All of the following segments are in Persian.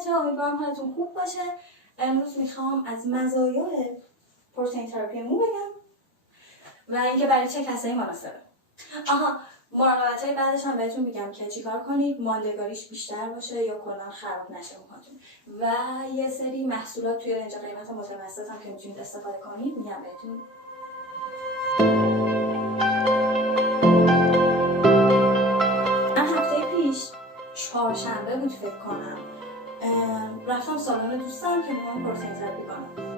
بچه ها، امیدوارم حالتون خوب باشه. امروز میخوام از مزایای پروتئین تراپی مو بگم و اینکه برای چه کسایی مناسبه. مراقبت‌های بعدش هم بهتون میگم که چیکار کنید ماندگاریش بیشتر باشه یا کلا خراب نشه موهاتون، و یه سری محصولات توی رنج قیمت متوسط هم که میتونید استفاده کنید میگم بهتون. من هفته پیش چهارشنبه بود فکر کنم رفتم سالن دوستم که میخوام پروتئین تراپی کنم.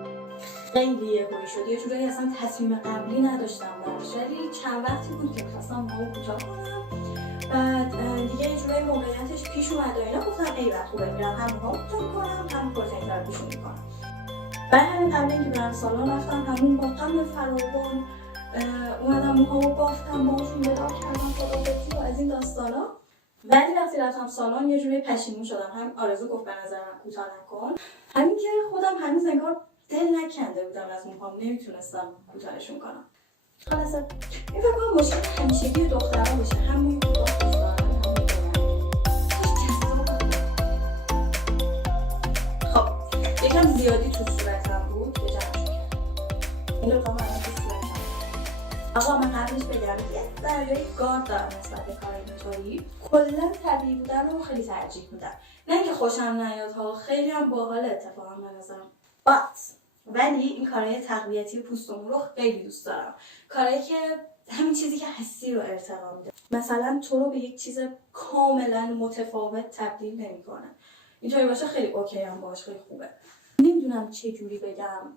خیلی یهویی شد، یه جورایی اصلا تصمیم قبلی نداشتم براش، ولی چند وقتی بود که می‌خواستم موهامو کوتاه کنم. بعد دیگه یه جورایی موقعیتش پیش اومد و اینا، گفتم ای وقت خوبه میرم هم موهامو کوتاه کنم هم پروتئین تراپیشون میکنم. برای همین قبل اینکه برم سالن رفتم همون با غم فراوان اومدم موهامو بافتم، باهاشون وداع کردم، خداحافظی و از این داستانا. ولی وقتی رفتم سالن یه جوری پشیمون شدم. هم آرزو گفت به نظر من کوتاه نکن، همین که خودم هنوز انگار دل نکنده بودم از موهام، نمیتونستم کوتاهشون کنم. خلاصه این فکر کنم مشکل همیشگی دخترها باشه، همون کوتاه دوست دارن، همون خب یکم زیادی تو صورتم بود که جمعش کرد. این دوتا من تو صورتم. آقا من قبلش بگم یه دریای گارد دارم نسبت به کار اینطوری. کلا طبیعی بودن رو خیلی ترجیح میدم، نه اینکه خوشم نیاد ها، خیلی هم باحال اتفاقا به نظرم. ولی این کارهای تقویتی پوستمون رو خیلی دوست دارم، کارهایی که همین چیزی که هستی رو ارتقا میده. مثلا تو رو به یک چیز کاملا متفاوت تبدیل نمیکنه. اینطوری باشه خیلی اوکی هم باش، خیلی خوبه. نمیدونم چه جوری بگم،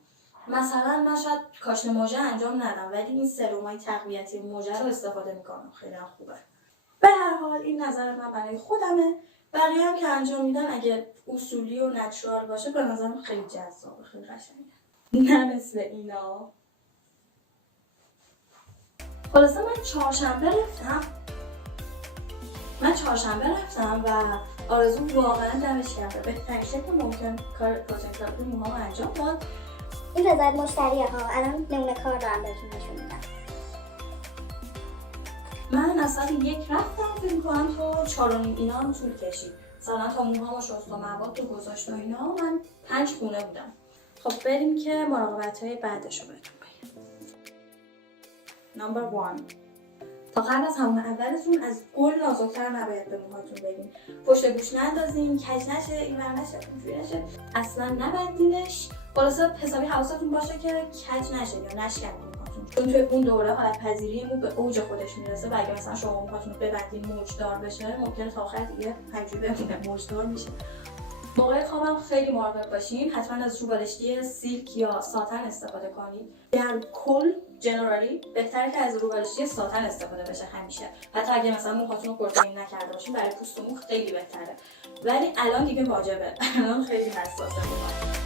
مثلا من شاید کاشت موجه انجام ندم ولی این سرومای تقویتی موجه رو استفاده میکنم، خیلی هم خوبه. به هر حال این نظر من برای خودمه، بقیه هم که انجام میدن اگه اصولی و نچرال باشه به نظرم خیلی جذابه، خیلی قشنگه، نه مثل اینا. خلاصه من چهارشنبه رفتم و آرزو واقعا دمش کرده، بهترین شکل ممکن کار پروتئین تراپی موهامو انجام داد. این رضایت مشتریه ها، الان نمونه کار دارم بهتون نشون میدم. من اصلا یک رفتم فکر کنم تا 4.5 اینا هم طول کشید، مثلا تا موهامو شست و مواد رو گذاشت و اینا من 5 خونه بودم. خب بریم که مراقبت‌های بعدش رو بهتون بگم. نمبر 1، تا قبل از همون اولتون از گل نازک‌تر نباید به موهاتون بگین. پشت گوش نندازین، کج نشه، اینور نشه، اونجوری نشه، اصلا نبندینش. خلاصه حسابی حواستون باشه که کج نشه یا نشکنه موهاتون، چون توی اون دوره حالت پذیری مو به اوج خودش میرسه و اگه مثلا شما موهاتون رو ببندین موجدار بشه ممکنه تا آخر دیگه همینجوری بمونه، موجدار میشه. موقع خوابم خیلی مراقب باشین، حتما از روبالشتی سیلک یا ساتن استفاده کنید. در کل جنرالی بهتره که از روبالشتی ساتن استفاده بشه همیشه، حتی اگه مثلا موهاتون رو پروتئین نکرده باشین برای پوست و مو خیلی بهتره، ولی الان دیگه واجبه، الان خیلی حساسه موهاتون.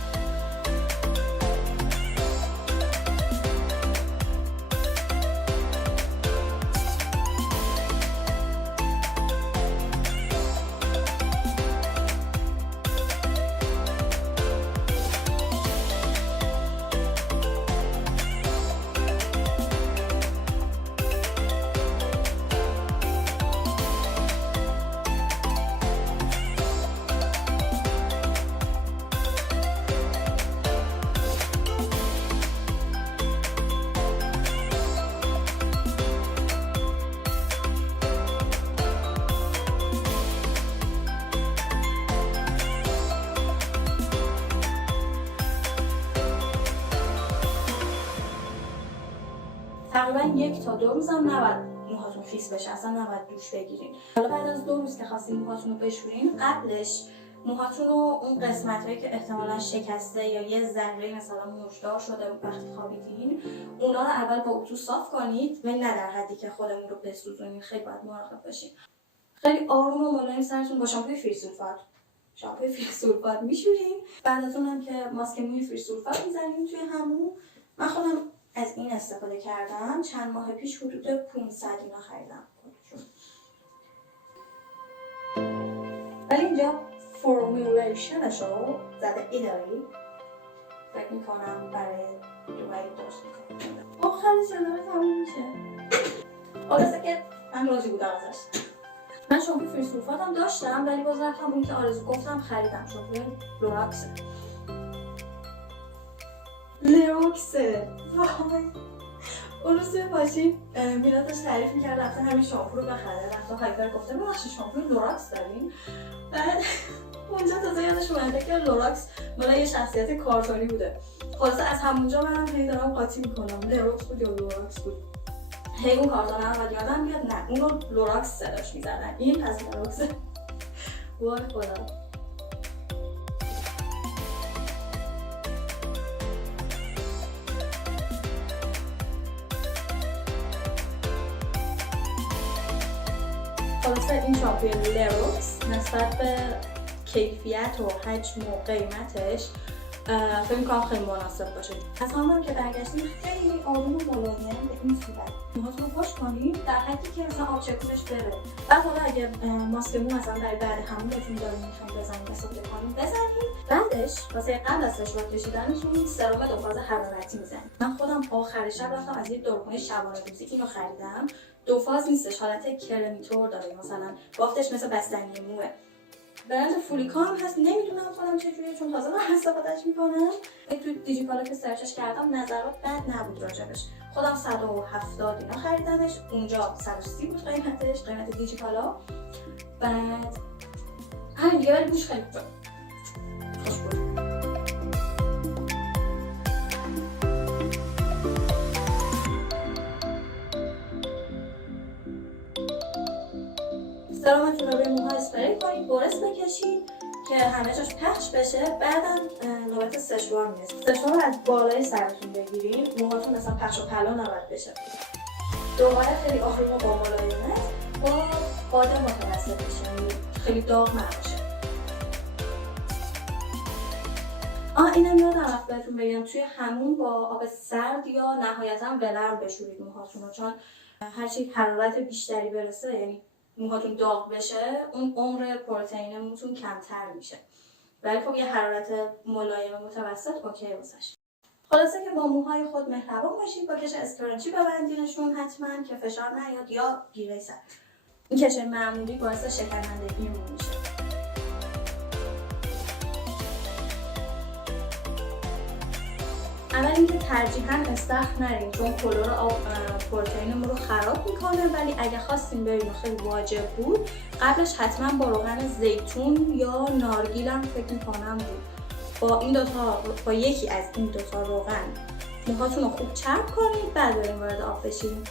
تقریبا 1 تا 2 روزم نباید موهاتون خیس بشه، اصلا نباید دوش بگیرین. حالا بعد از 2 روز که خواستین موهاتون رو بشورین، قبلش موهاتون رو اون قسمت‌هایی که احتمالاً شکسته یا یه ذره مثلا موجدار شده وقتی خوابیدین، اونا رو اول با اتو صاف کنید، ولی نه در حدی که خودمون رو بسوزونین، خیلی باید مراقب باشین. خیلی آروم و ملایم سرتون با شامپوی فری سولفات میشورین. بعد از اونم که ماسک موی فری سولفات میزنین توی همون. من خودم از این استفاده کردم، چند ماه پیش حدود 500 اینا خریدم خودشون. ولی اینجا فرمولیشنشو زده ایداری، فکر میکنم برای دوبایی درست میکنم. آخری صدای تموم میشه. خلاصه که من راضی بودم ازش. من شامپو فریسوفات هم داشتم ولی باز رفتم اون که آرزو گفتم خریدم. شامپو لوراکسه. لروکسه. وای. اون روز توی پاشی میلاد داشت تعریف می‌کرد رفته همین شامپو رو بخره. رفته هایپر گفته ببخشید شامپو لوراکس دارین؟ بعد اونجا تازه یادش اومده که لوراکس مال یه شخصیت کارتونی بوده. خلاصه از همونجا منم هی دارم قاطی میکنم لروکس بود یا لوراکس بود. هی اون کارتون هم باید یادم بیاد نه اون رو لوراکس صداش میزنن این پس لروکسه. وای خدا. خلاصه این شامپوی لروکس نسبت به کیفیت و حجم و قیمتش فکر می‌کنم خیلی مناسب باشه. از همون که برگشتیم خیلی آروم و ملایم به این صورت موهاتون رو خوش کنید در حدی که مثلا آب چکونش بره. بعد حالا اگه ماسک مو مثلا برای بعد همون بهتون دارین میخواین بزنید استفاده کنید بزنید. بعدش واسه قبل از سشوار کشیدنتون سرم دو فاز حرارتی میزنید. من خودم آخر شب رفتم از یه داروخونه شبانه روزی اینو خریدم. دو فاز نیستش، حالت کرمیتور داره، مثلا بافتش مثل بستنی موه. برند فولیکا هم هست، نمیدونم خودم چجوریه چون تازه من استفادهش میکنم. تو دیجیکالا که سرچش کردم نظرات بد نبود راجبش. خودم 170 اینا خریدمش، اونجا 130 بود قیمتش، قیمت دیجیکالا. بعد همین دیگه ولی بوش خیلی خوش بود. سرمتون رو به موها اسپری کنید، برس بکشید که همه جاش پخش بشه. بعدم نوبت سشوار میرسه. سشوار رو از بالای سرتون بگیرین، موهاتون مثلا پخش و پلا نباید بشه. دوباره خیلی آروم و با ملایمت با باد متوسط بشه، خیلی داغ نباشه. اینم یادم رفت بهتون بگم توی همون با آب سرد یا نهایتا ولرم بشورید موهاتون رو، چون هرچی حرارت بیشتری برسه یعنی موهاتون داغ بشه اون عمر پروتئین موتون کمتر میشه. ولی خب یه حرارت ملایم متوسط اوکی واسش. خلاصه که با موهای خود مهربان باشید، با کش اسکرانچی ببندینشون حتما که فشار نیاد یا گیره سر. این کش معمولی باعث شکنندگی مو میشه. اول اینکه ترجیحاً استخر نرین چون کلور آب پروتئین ما رو خراب میکنه، ولی اگه خواستیم بریم خیلی واجب بود قبلش حتما با روغن زیتون یا نارگیل هم فکر میکنم بود. با یکی از این دوتا روغن موهاتون رو خوب چرب کنید، بعد بریم وارد آب بشین.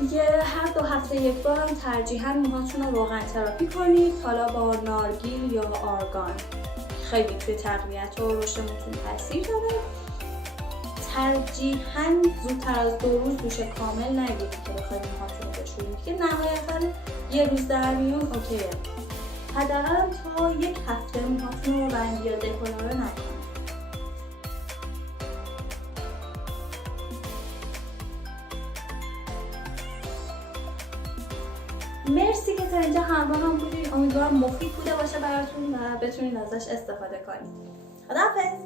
دیگه هر 2 هفته یک بار هم ترجیحاً موهاتون رو روغن تراپی کنید، حالا با نارگیل یا آرگان. خیلی توی تقویت و رشد موتون تاثیر داره. ترجیحاً زودتر از 2 روز دوش کامل نگیرید که بخواید موهاتون رو بشورید که نهایتاً یه روز در میون اوکیه. حداقل تا 1 هفته موهاتون رو رنگ یا دکولاره نکنید. مرسی که تا اینجا همراه هم بودید. امیدوارم مفید بوده باشه براتون و بتونید ازش استفاده کنید. خداحافظ.